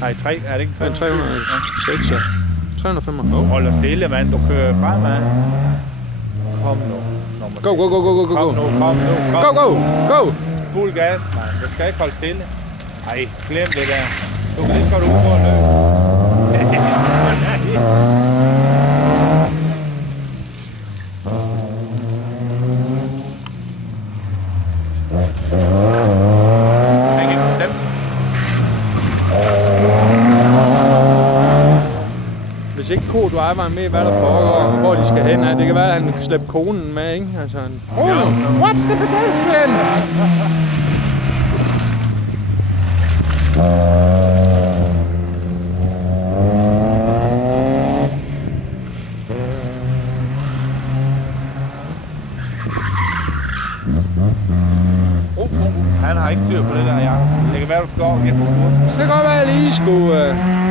Nej, 3. Er det ikke 300? 306, ja. 345. Hold stille, mand. Du kører fremad. Kom nu. Go, go, go, go, go, go. Kom nu, kom nu. Go, go, go. Fuld gas, mand. Du skal ikke holde stille. Ej, glem det der. Du kan lige så godt ud på nu. Hvis ikke Ko driver med, hvad der foregår, hvor de skal hen, det kan være, at han kan slippe konen med, ikke? Altså, what's the pedestrian? Han har ikke styr på det der, Jacob. Det kan være, du skal over igen. Så kan godt være, at jeg lige skulle...